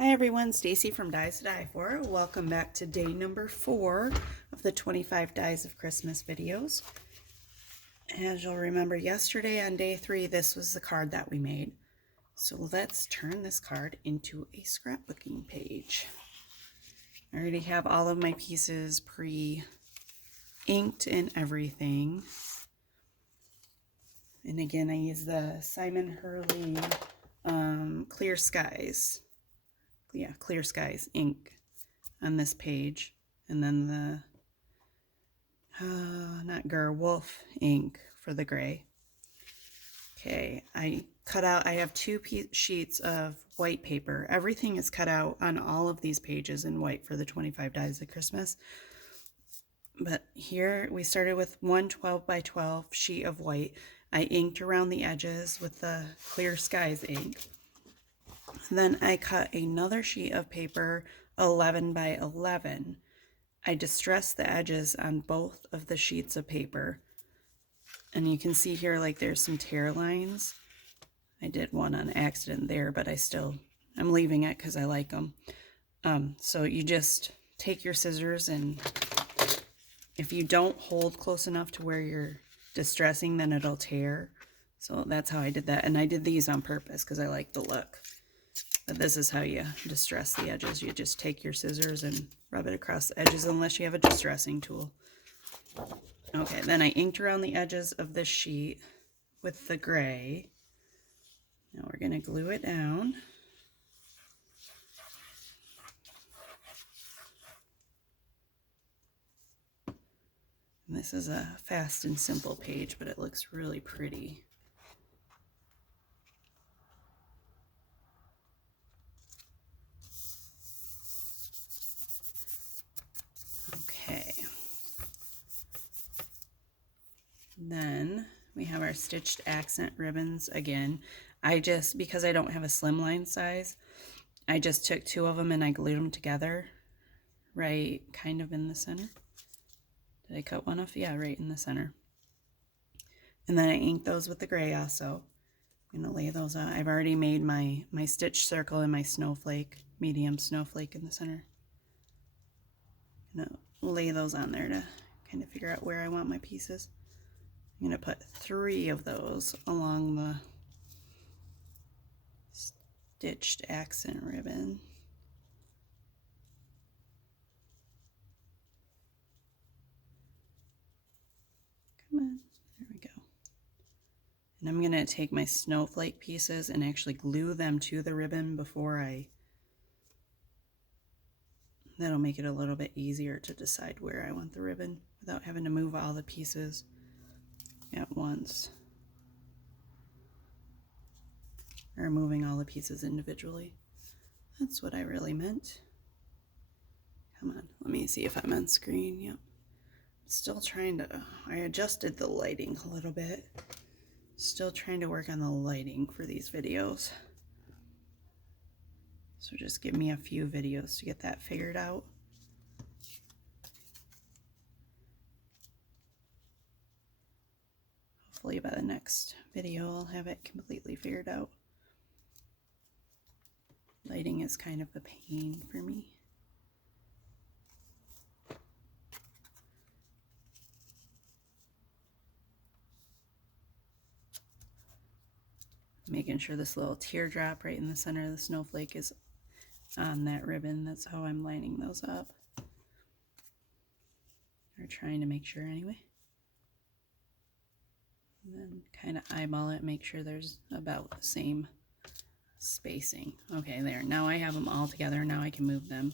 Hi everyone, Stacy from Dies to Die For. Welcome back to day number 4 of the 25 Dies of Christmas videos. As you'll remember, yesterday on day 3, this was the card that we made. So let's turn this card into a scrapbooking page. I already have all of my pieces pre-inked and everything. And again, I use the Simon Hurley Clear Skies. Yeah, Clear Skies ink on this page, and then the not Wolf ink for the gray. Okay, I have 2 sheets of white paper. Everything is cut out on all of these pages in white for the 25 Dies of Christmas. But here we started with one 12 by 12 sheet of white. I inked around the edges with the Clear Skies ink. Then I cut another sheet of paper 11 by 11. I distressed the edges on both of the sheets of paper. And you can see here like there's some tear lines. I did one on accident there, but I'm leaving it because I like them. So you just take your scissors, and if you don't hold close enough to where you're distressing, then it'll tear. So that's how I did that. And I did these on purpose because I like the look. But this is how you distress the edges. You just take your scissors and rub it across the edges unless you have a distressing tool. Okay, then I inked around the edges of this sheet with the gray. Now we're going to glue it down. And this is a fast and simple page, but it looks really pretty. Okay. Then we have our stitched accent ribbons again. Because I don't have a slimline size, I just took 2 of them and I glued them together right kind of in the center. Did I cut one off? Yeah, right in the center. And then I inked those with the gray also. I'm going to lay those on. I've already made my stitch circle and my snowflake, medium snowflake in the center. I'm going to lay those on there to kind of figure out where I want my pieces. I'm going to put 3 of those along the stitched accent ribbon. Come on, there we go. And I'm going to take my snowflake pieces and actually glue them to the ribbon that'll make it a little bit easier to decide where I want the ribbon without having to move all the pieces at once. Or moving all the pieces individually. That's what I really meant. Come on, let me see if I'm on screen. Yep. Still trying to, I adjusted the lighting a little bit. Still trying to work on the lighting for these videos. So just give me a few videos to get that figured out. Hopefully by the next video I'll have it completely figured out. Lighting is kind of a pain for me. Making sure this little teardrop right in the center of the snowflake is on that ribbon. That's how I'm lining those up. Or trying to make sure anyway. And then kind of eyeball it, make sure there's about the same spacing. Okay, there. Now I have them all together. Now I can move them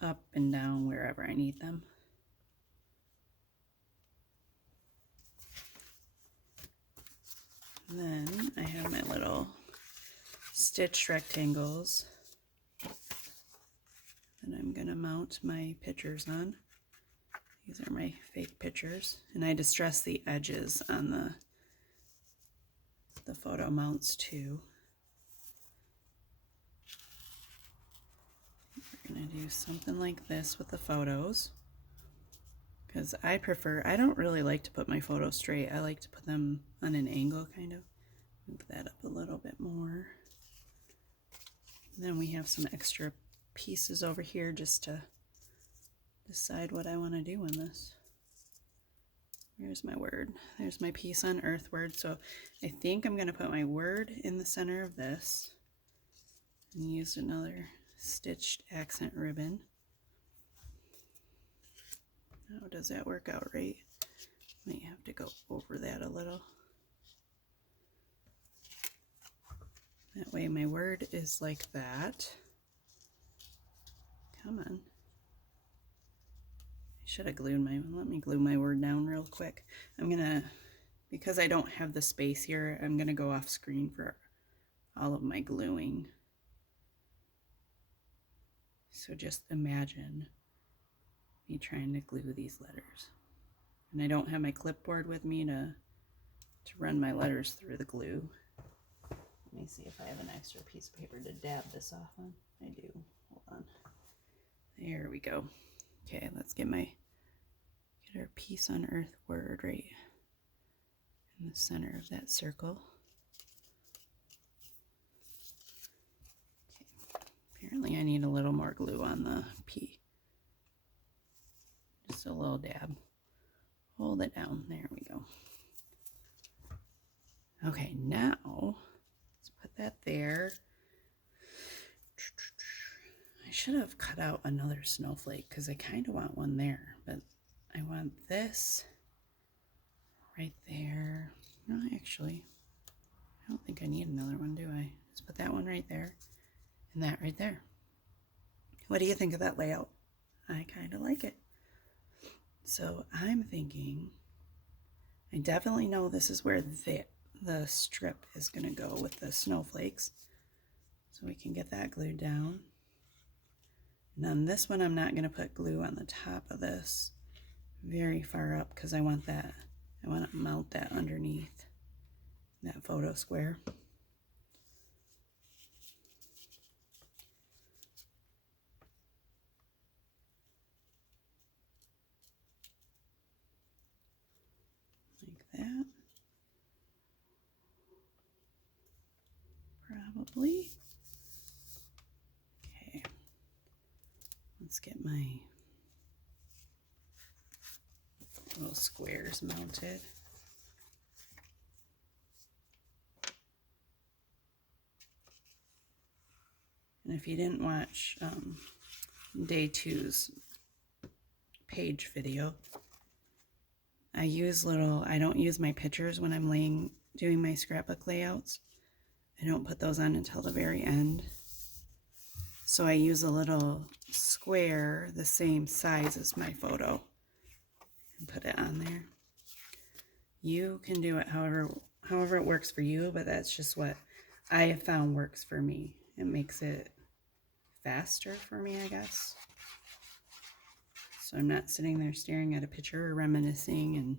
up and down wherever I need them. And then I have my little stitched rectangles that I'm going to mount my pictures on. These are my fake pictures. And I distress the edges on the photo mounts too. We're going to do something like this with the photos. Because I don't really like to put my photos straight. I like to put them on an angle, kind of. Move that up a little bit more. And then we have some extra pieces over here just to decide what I want to do in this. Here's my word. There's my piece on earth word. So I think I'm going to put my word in the center of this and use another stitched accent ribbon. How does that work out right? Might have to go over that a little. That way my word is like that. Come on. I should have glued let me glue my word down real quick. I'm gonna, because I don't have the space here, I'm gonna go off screen for all of my gluing. So just imagine me trying to glue these letters. And I don't have my clipboard with me to run my letters through the glue. Let me see if I have an extra piece of paper to dab this off on. I do. Hold on. There we go. Okay, let's get our peace on earth word right in the center of that circle. Okay. Apparently I need a little more glue on the P. Just a little dab. Hold it down. There we go. Okay, now let's put that there. I should have cut out another snowflake because I kind of want one there, but I want this right there. No, actually, I don't think I need another one, do I? Just put that one right there and that right there. What do you think of that layout? I kind of like it. So I'm thinking, I definitely know this is where the strip is going to go with the snowflakes. So we can get that glued down. And on this one, I'm not going to put glue on the top of this very far up because I want to mount that underneath that photo square. Like that. Probably. Okay. Let's get my little squares mounted. And if you didn't watch day 2's page video, I don't use my pictures when I'm doing my scrapbook layouts. I don't put those on until the very end. So I use a little square the same size as my photo and put it on there. You can do it however it works for you, but that's just what I have found works for me. It makes it faster for me, I guess. So I'm not sitting there staring at a picture or reminiscing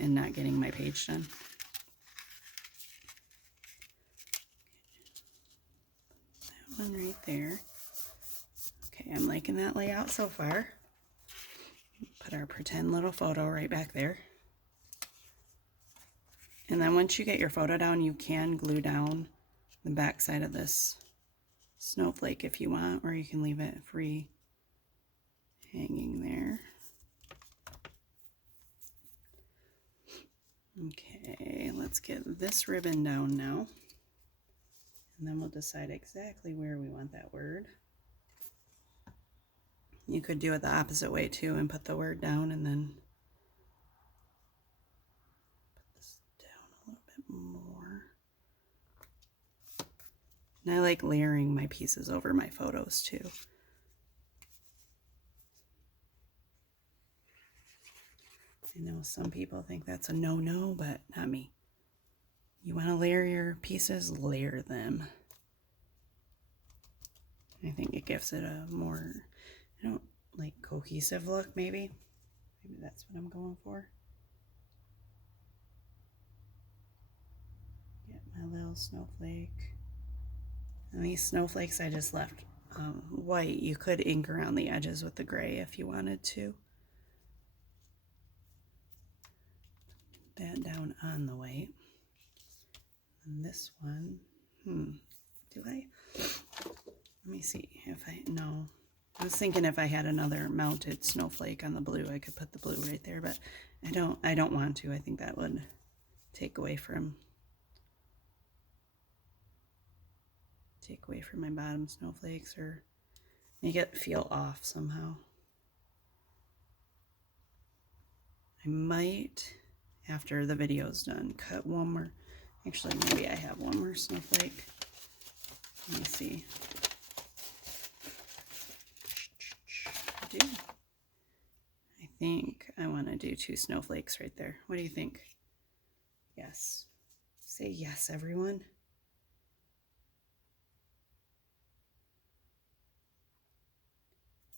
and not getting my page done. That one right there. Okay, I'm liking that layout so far. Put our pretend little photo right back there. And then once you get your photo down, you can glue down the back side of this snowflake if you want, or you can leave it free hanging there. Okay, let's get this ribbon down now. And then we'll decide exactly where we want that word. You could do it the opposite way too and put the word down and then put this down a little bit more. And I like layering my pieces over my photos too. I know some people think that's a no-no, but not me. You want to layer your pieces, layer them. I think it gives it a more, cohesive look, maybe. Maybe that's what I'm going for. Get my little snowflake. And these snowflakes I just left white. You could ink around the edges with the gray if you wanted to. That down on the white. And this one, me see if no. I was thinking if I had another mounted snowflake on the blue, I could put the blue right there, but I don't want to. I think that would take away from my bottom snowflakes or make it feel off somehow. I might, after the video's done, cut one more. Actually, maybe I have one more snowflake. Let me see. I do. I think I want to do 2 snowflakes right there. What do you think? Yes. Say yes, everyone.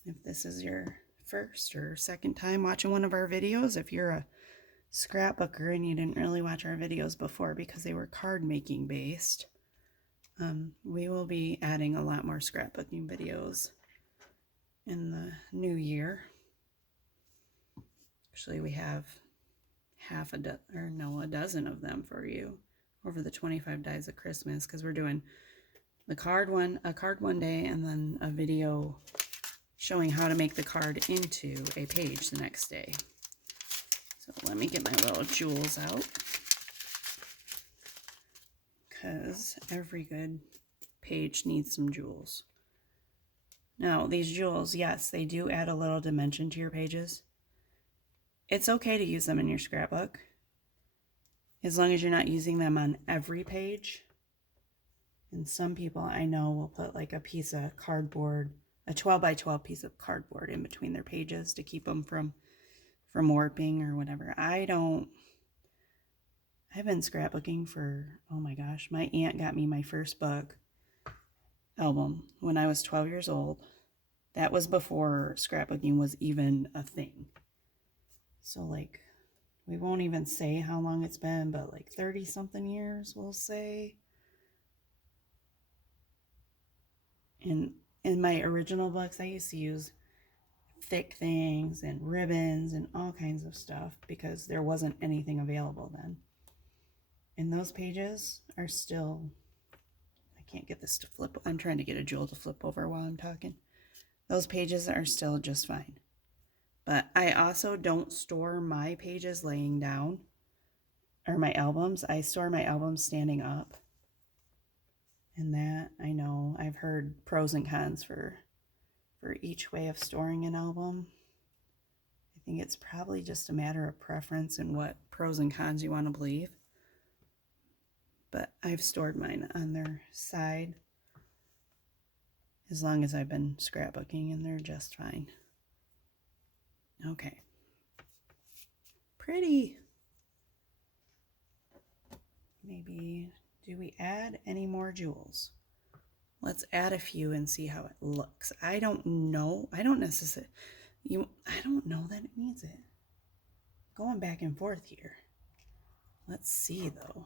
If this is your first or second time watching one of our videos, if you're a scrapbooker and you didn't really watch our videos before because they were card making based, we will be adding a lot more scrapbooking videos in the new year. Actually, we have a dozen of them for you over the 25 days of Christmas, because we're doing a card one day, and then a video showing how to make the card into a page the next day. So let me get my little jewels out, because every good page needs some jewels. Now, these jewels, yes, they do add a little dimension to your pages. It's okay to use them in your scrapbook, as long as you're not using them on every page. And some people I know will put like a piece of cardboard, a 12 by 12 piece of cardboard in between their pages to keep them from warping or whatever. I've been scrapbooking for, oh my gosh, my aunt got me my first book album when I was 12 years old. That was before scrapbooking was even a thing. So like, we won't even say how long it's been, but like 30 something years, we'll say. In my original books, I used to use thick things and ribbons and all kinds of stuff because there wasn't anything available then. And those pages are still, I can't get this to flip. I'm trying to get a jewel to flip over while I'm talking. Those pages are still just fine. But I also don't store my pages laying down, or my albums. I store my albums standing up. And that, I know, I've heard pros and cons for each way of storing an album. I think it's probably just a matter of preference and what pros and cons you want to believe. But I've stored mine on their side as long as I've been scrapbooking, and they're just fine. Okay. Pretty. Maybe, do we add any more jewels? Let's add a few and see how it looks. I don't know. I don't know that it needs it. Going back and forth here. Let's see though.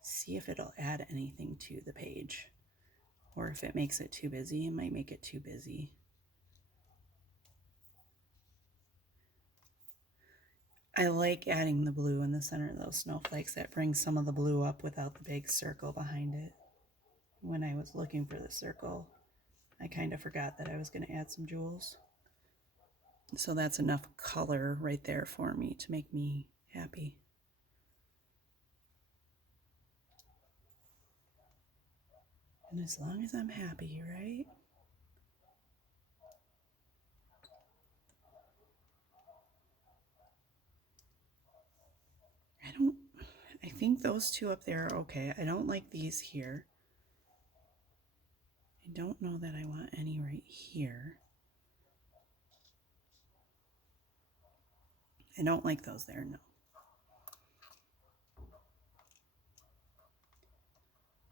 See if it'll add anything to the page. Or if it makes it too busy. It might make it too busy. I like adding the blue in the center of those snowflakes. That brings some of the blue up without the big circle behind it. When I was looking for the circle, I kind of forgot that I was going to add some jewels. So that's enough color right there for me to make me happy. And as long as I'm happy, right? I think those two up there are okay. I don't like these here. I don't know that I want any right here. I don't like those there, no.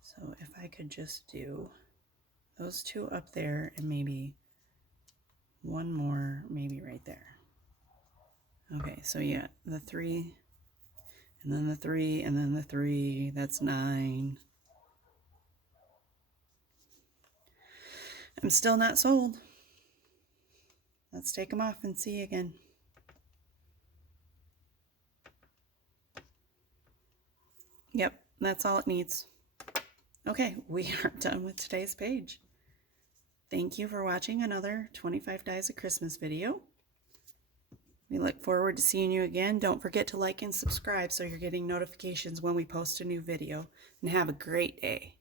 So if I could just do those two up there and maybe one more, maybe right there. Okay, so yeah, the 3, and then the 3, and then the 3, that's 9. I'm still not sold. Let's take them off and see again. Yep, that's all it needs. Okay, we are done with today's page. Thank you for watching another 25 Dies of Christmas video. We look forward to seeing you again. Don't forget to like and subscribe so you're getting notifications when we post a new video. And have a great day.